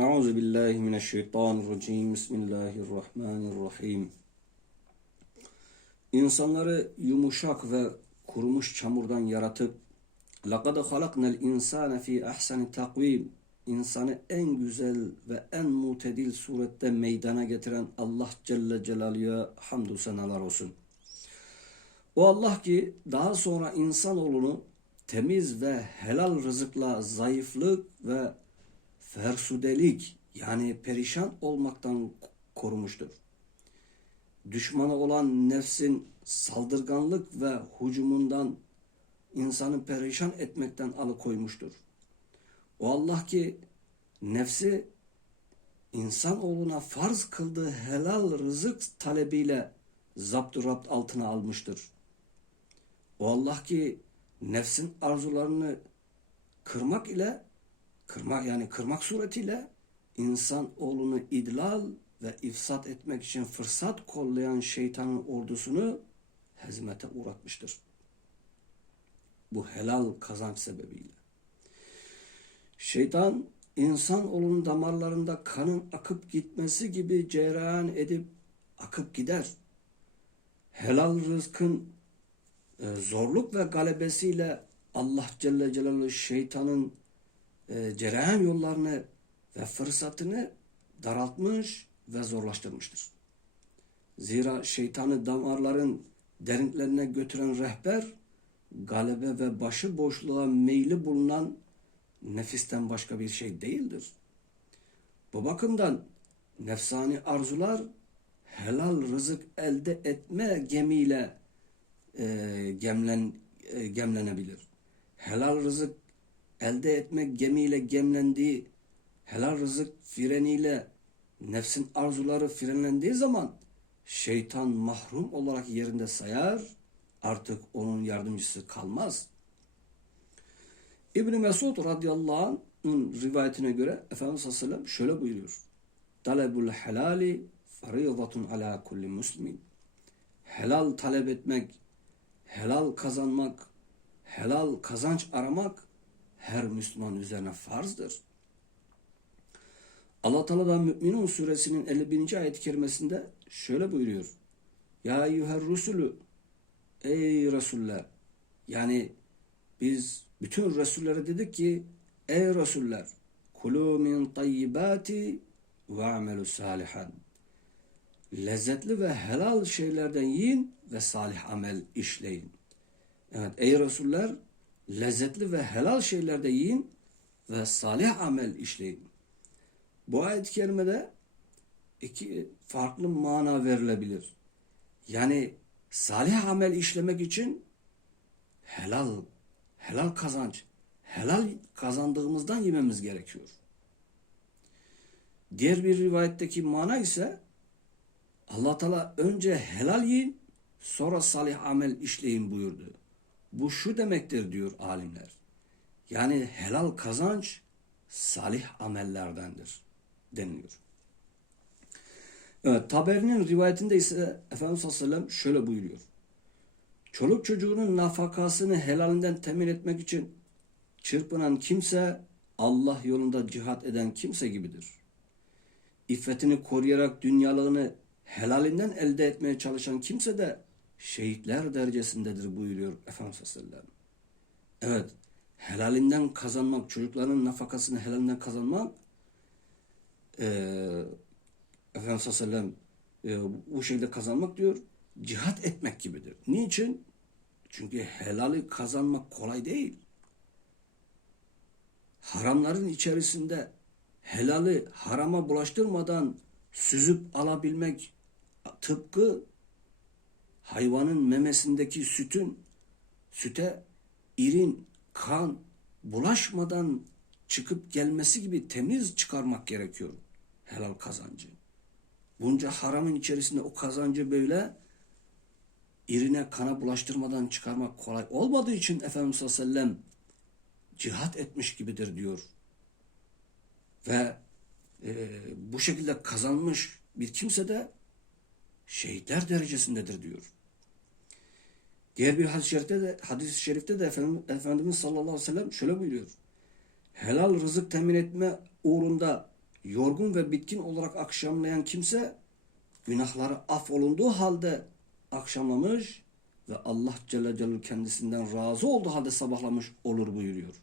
Euzu billahi mineşşeytanirracim. Bismillahirrahmanirrahim. İnsanları yumuşak ve kurumuş çamurdan yaratıp لَقَدْ خَلَقْنَا الْاِنْسَانَ ف۪ي اَحْسَنِ takvim İnsanı en güzel ve en mutedil surette meydana getiren Allah Celle Celaluhu'ya hamdü senalar olsun. O Allah ki daha sonra insanoğlunu temiz ve helal rızıkla zayıflık ve fersudelik yani perişan olmaktan korumuştur. Düşmanı olan nefsin saldırganlık ve hucumundan insanı perişan etmekten alıkoymuştur. O Allah ki nefsi insanoğluna farz kıldığı helal rızık talebiyle zaptı rapt altına almıştır. O Allah ki nefsin arzularını kırmak ile kırmak yani kırmak suretiyle insan oğlunu idlal ve ifsat etmek için fırsat kollayan şeytanın ordusunu hezmete uğratmıştır. Bu helal kazanç sebebiyle. Şeytan insan oğlunun damarlarında kanın akıp gitmesi gibi cereyan edip akıp gider. Helal rızkın e, zorluk ve galebesiyle Allah Celle Celaluhu şeytanın e, cereyan yollarını ve fırsatını daraltmış ve zorlaştırmıştır. Zira şeytanı damarların derinlerine götüren rehber, galebe ve başı boşluğa meyli bulunan nefisten başka bir şey değildir. Bu bakımdan nefsani arzular helal rızık elde etme gemiyle e, gemlen, e, gemlenebilir. Helal rızık elde etmek gemiyle gemlendiği, helal rızık freniyle nefsin arzuları frenlendiği zaman şeytan mahrum olarak yerinde sayar, artık onun yardımcısı kalmaz. İbn Mesud radıyallahu anh'ın rivayetine göre Efendimiz sallallahu aleyhi ve sellem şöyle buyuruyor. Talebul helali faridatun ala kulli muslimin. Helal talep etmek, helal kazanmak, helal kazanç aramak her Müslüman üzerine farzdır. Allah Teala da Müminun suresinin 51. ayet-i kerimesinde şöyle buyuruyor. Ya eyyüher rusulü ey Resuller yani biz bütün Resullere dedik ki ey Resuller kulu min tayyibati ve amelu salihan lezzetli ve helal şeylerden yiyin ve salih amel işleyin. Evet ey Resuller lezzetli ve helal şeylerde yiyin ve salih amel işleyin. Bu ayet-i kerimede iki farklı mana verilebilir. Yani salih amel işlemek için helal, helal kazanç, helal kazandığımızdan yememiz gerekiyor. Diğer bir rivayetteki mana ise Allah Teala önce helal yiyin, sonra salih amel işleyin buyurdu. Bu şu demektir diyor alimler. Yani helal kazanç salih amellerdendir deniliyor. Evet, Taberi'nin rivayetinde ise Efendimiz sallallahu aleyhi ve sellem şöyle buyuruyor. Çoluk çocuğunun nafakasını helalinden temin etmek için çırpınan kimse Allah yolunda cihat eden kimse gibidir. İffetini koruyarak dünyalığını helalinden elde etmeye çalışan kimse de şehitler derecesindedir buyuruyor Efendimiz sallallahu aleyhi ve sellem. Evet, helalinden kazanmak, çocukların nafakasını helalinden kazanmak e, Efendimiz sallallahu aleyhi ve sellem e, bu şekilde kazanmak diyor, cihat etmek gibidir. Niçin? Çünkü helali kazanmak kolay değil. Haramların içerisinde helali harama bulaştırmadan süzüp alabilmek tıpkı hayvanın memesindeki sütün süte irin, kan bulaşmadan çıkıp gelmesi gibi temiz çıkarmak gerekiyor helal kazancı. Bunca haramın içerisinde o kazancı böyle irine kana bulaştırmadan çıkarmak kolay olmadığı için Efendimiz sallallahu aleyhi ve sellem cihat etmiş gibidir diyor. Ve e, bu şekilde kazanmış bir kimse de şehitler derecesindedir diyor. Diğer bir hadis-i şerifte de, hadis şerifte de Efendimiz, Efendimiz sallallahu aleyhi ve sellem şöyle buyuruyor. Helal rızık temin etme uğrunda yorgun ve bitkin olarak akşamlayan kimse günahları affolunduğu halde akşamlamış ve Allah Celle Celaluhu kendisinden razı olduğu halde sabahlamış olur buyuruyor.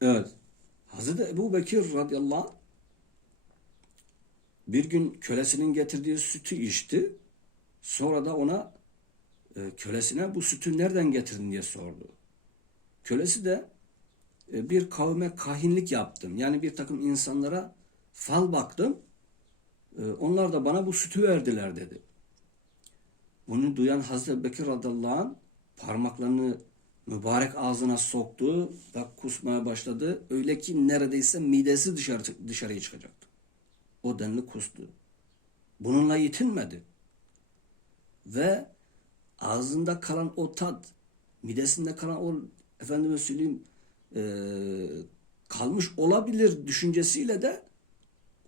Evet. Hazreti Ebu Bekir radıyallahu anh bir gün kölesinin getirdiği sütü içti. Sonra da ona e, kölesine bu sütü nereden getirdin diye sordu. Kölesi de e, bir kavme kahinlik yaptım. Yani bir takım insanlara fal baktım. E, onlar da bana bu sütü verdiler dedi. Bunu duyan Hazreti Bekir radıyallahu anh parmaklarını mübarek ağzına soktu ve kusmaya başladı. Öyle ki neredeyse midesi dışarı, dışarıya çıkacaktı. O denli kustu. Bununla yetinmedi. Ve ağzında kalan o tat, midesinde kalan o efendime söyleyeyim e, kalmış olabilir düşüncesiyle de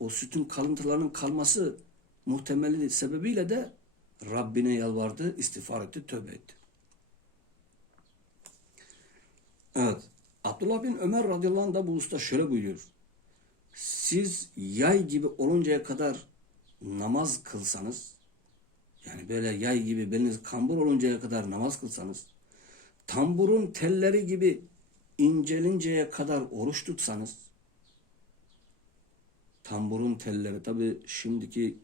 o sütün kalıntılarının kalması muhtemeli sebebiyle de Rabbine yalvardı, istiğfar etti, tövbe etti. Evet. Abdullah bin Ömer radıyallahu anh da bu usta şöyle buyuruyor. Siz yay gibi oluncaya kadar namaz kılsanız, yani böyle yay gibi beliniz kambur oluncaya kadar namaz kılsanız, tamburun telleri gibi incelinceye kadar oruç tutsanız, tamburun telleri tabi şimdiki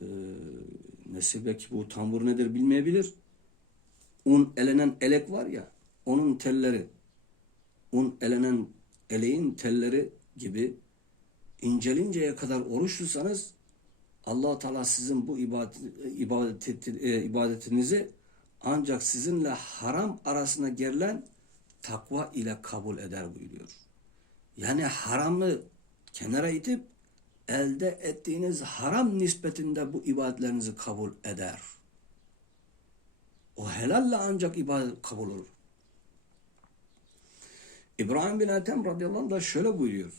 e, nesil belki bu tambur nedir bilmeyebilir. Un elenen elek var ya, onun telleri, un elenen eleğin telleri gibi incelinceye kadar oruç tutsanız allah Teala sizin bu ibadet, e, ibadetinizi ancak sizinle haram arasına gerilen takva ile kabul eder buyuruyor. Yani haramı kenara itip elde ettiğiniz haram nispetinde bu ibadetlerinizi kabul eder. O helalle ancak ibadet kabul olur. İbrahim bin Ethem radıyallahu anh da şöyle buyuruyor.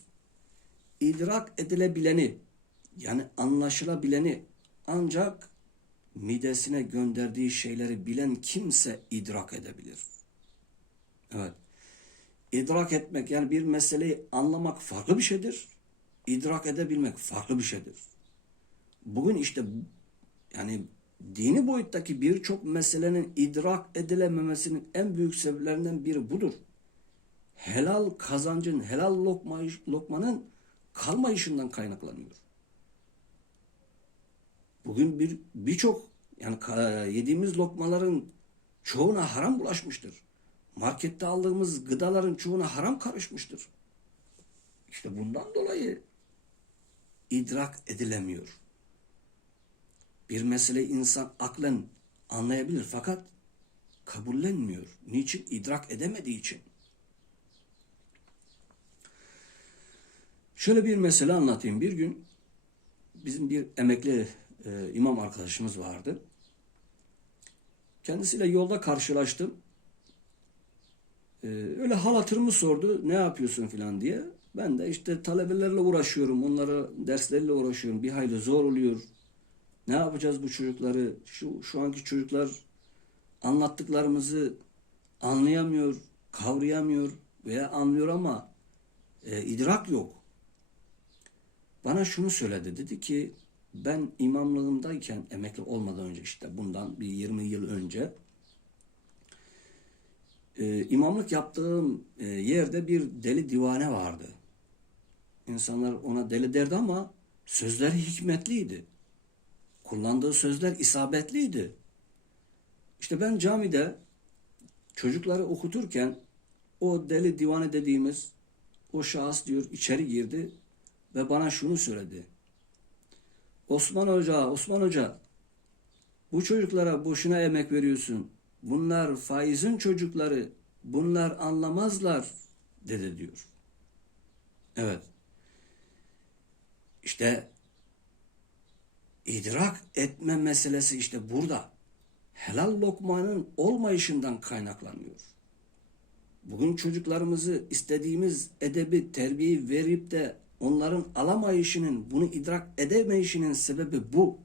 İdrak edilebileni yani anlaşılabileni ancak midesine gönderdiği şeyleri bilen kimse idrak edebilir. Evet. İdrak etmek yani bir meseleyi anlamak farklı bir şeydir. İdrak edebilmek farklı bir şeydir. Bugün işte yani dini boyuttaki birçok meselenin idrak edilememesinin en büyük sebeplerinden biri budur helal kazancın, helal lokma, lokmanın kalmayışından kaynaklanıyor. Bugün bir birçok yani yediğimiz lokmaların çoğuna haram bulaşmıştır. Markette aldığımız gıdaların çoğuna haram karışmıştır. İşte bundan dolayı idrak edilemiyor. Bir mesele insan aklen anlayabilir fakat kabullenmiyor. Niçin? İdrak edemediği için. Şöyle bir mesele anlatayım. Bir gün bizim bir emekli e, imam arkadaşımız vardı. Kendisiyle yolda karşılaştım. E, öyle hal hatırımı sordu. Ne yapıyorsun filan diye. Ben de işte talebelerle uğraşıyorum. Onlara derslerle uğraşıyorum. Bir hayli zor oluyor. Ne yapacağız bu çocukları? Şu, şu anki çocuklar anlattıklarımızı anlayamıyor, kavrayamıyor veya anlıyor ama e, idrak yok bana şunu söyledi. Dedi ki ben imamlığımdayken emekli olmadan önce işte bundan bir 20 yıl önce e, imamlık yaptığım e, yerde bir deli divane vardı. İnsanlar ona deli derdi ama sözleri hikmetliydi. Kullandığı sözler isabetliydi. İşte ben camide çocukları okuturken o deli divane dediğimiz o şahıs diyor içeri girdi ve bana şunu söyledi. Osman Hoca, Osman Hoca bu çocuklara boşuna emek veriyorsun. Bunlar faizin çocukları. Bunlar anlamazlar dedi diyor. Evet. İşte idrak etme meselesi işte burada. Helal lokmanın olmayışından kaynaklanıyor. Bugün çocuklarımızı istediğimiz edebi, terbiyeyi verip de onların alamayışının, bunu idrak edemeyişinin sebebi bu.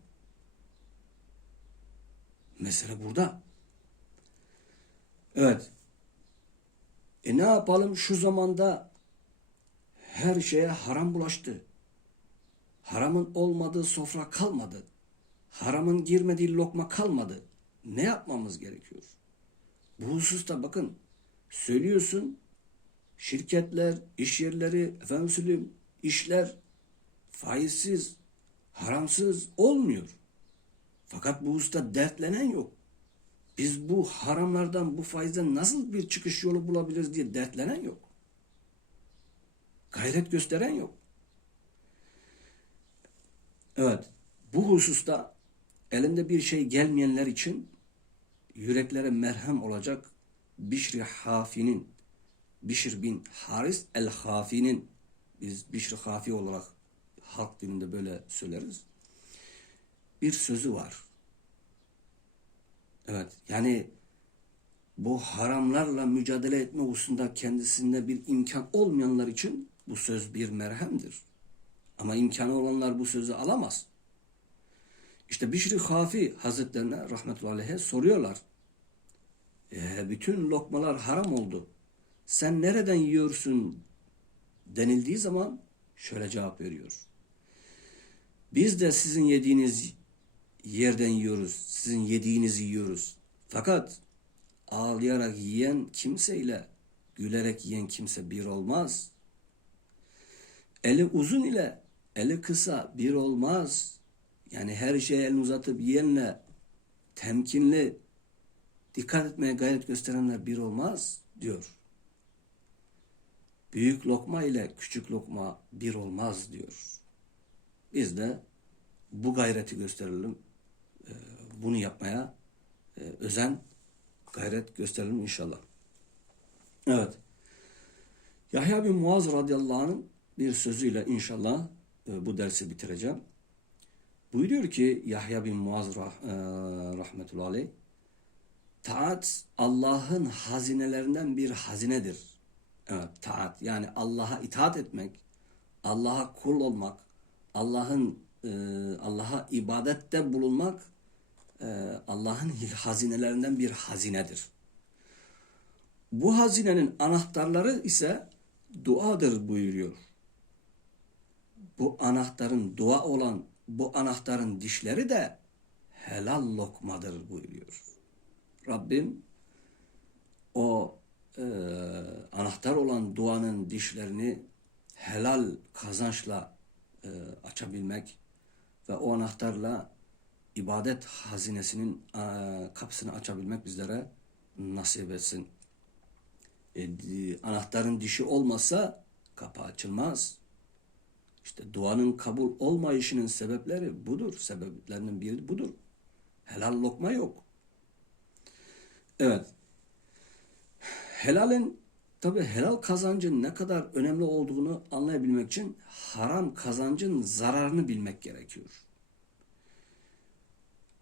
Mesele burada. Evet. E ne yapalım şu zamanda Her şeye haram bulaştı. Haramın olmadığı sofra kalmadı. Haramın girmediği lokma kalmadı. Ne yapmamız gerekiyor? Bu hususta bakın söylüyorsun şirketler, iş yerleri, efendim işler faizsiz, haramsız olmuyor. Fakat bu hususta dertlenen yok. Biz bu haramlardan, bu faizden nasıl bir çıkış yolu bulabiliriz diye dertlenen yok. Gayret gösteren yok. Evet, bu hususta elinde bir şey gelmeyenler için yüreklere merhem olacak Bişri Hafi'nin, Bişir bin Haris el-Hafi'nin, biz Bişri Hafi olarak halk dilinde böyle söyleriz. Bir sözü var. Evet, yani bu haramlarla mücadele etme hususunda kendisinde bir imkan olmayanlar için bu söz bir merhemdir. Ama imkanı olanlar bu sözü alamaz. İşte Bişri Hafi Hazretlerine rahmetullahi aleyhe soruyorlar. E, bütün lokmalar haram oldu. Sen nereden yiyorsun denildiği zaman şöyle cevap veriyor. Biz de sizin yediğiniz yerden yiyoruz. Sizin yediğinizi yiyoruz. Fakat ağlayarak yiyen kimseyle gülerek yiyen kimse bir olmaz. Eli uzun ile eli kısa bir olmaz. Yani her şeye elini uzatıp yiyenle temkinli dikkat etmeye gayret gösterenler bir olmaz diyor. Büyük lokma ile küçük lokma bir olmaz diyor. Biz de bu gayreti gösterelim. Ee, Bunu yapmaya e, özen, gayret gösterelim inşallah. Evet. Yahya bin Muaz radıyallahu anh'ın bir sözüyle inşallah e, bu dersi bitireceğim. Buyuruyor ki Yahya bin Muaz rah, e, rahmetullahi aleyh, taat Allah'ın hazinelerinden bir hazinedir. Evet, taat yani Allah'a itaat etmek, Allah'a kul olmak, Allah'ın e, Allah'a ibadette bulunmak e, Allah'ın hazinelerinden bir hazinedir. Bu hazinenin anahtarları ise duadır buyuruyor. Bu anahtarın dua olan bu anahtarın dişleri de helal lokmadır buyuruyor. Rabbim o e, anahtar olan duanın dişlerini helal kazançla e, açabilmek ve o anahtarla ibadet hazinesinin e, kapısını açabilmek bizlere nasip etsin. E, anahtarın dişi olmasa kapı açılmaz. İşte duanın kabul olmayışının sebepleri budur. Sebeplerinden biri budur. Helal lokma yok. Evet. Helalin tabi helal kazancın ne kadar önemli olduğunu anlayabilmek için haram kazancın zararını bilmek gerekiyor.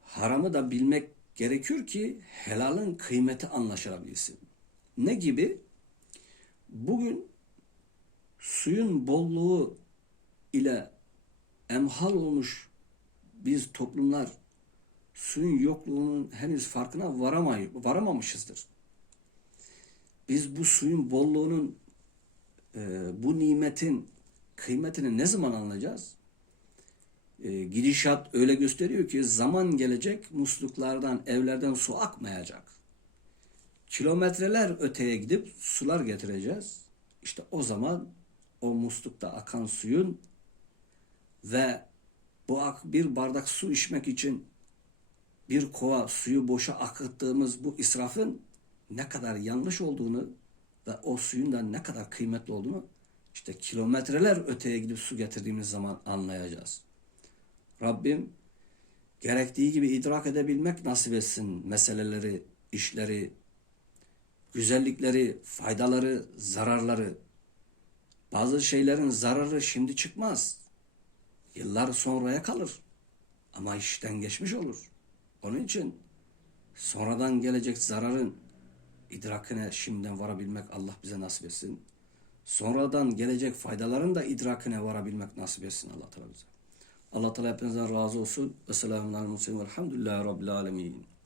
Haramı da bilmek gerekiyor ki helalin kıymeti anlaşılabilsin. Ne gibi? Bugün suyun bolluğu ile emhal olmuş biz toplumlar suyun yokluğunun henüz farkına varamay varamamışızdır. Biz bu suyun bolluğunun e, bu nimetin kıymetini ne zaman anlayacağız? E, gidişat öyle gösteriyor ki zaman gelecek musluklardan, evlerden su akmayacak. Kilometreler öteye gidip sular getireceğiz. İşte o zaman o muslukta akan suyun ve bu bir bardak su içmek için bir kova suyu boşa akıttığımız bu israfın ne kadar yanlış olduğunu ve o suyun da ne kadar kıymetli olduğunu işte kilometreler öteye gidip su getirdiğimiz zaman anlayacağız. Rabbim gerektiği gibi idrak edebilmek nasip etsin meseleleri, işleri, güzellikleri, faydaları, zararları. Bazı şeylerin zararı şimdi çıkmaz. Yıllar sonraya kalır. Ama işten geçmiş olur. Onun için sonradan gelecek zararın idrakine şimdiden varabilmek Allah bize nasip etsin. Sonradan gelecek faydaların da idrakine varabilmek nasip etsin Allah Teala bize. Allah Teala hepinizden razı olsun. Esselamun aleyküm ve elhamdülillahi rabbil alemin.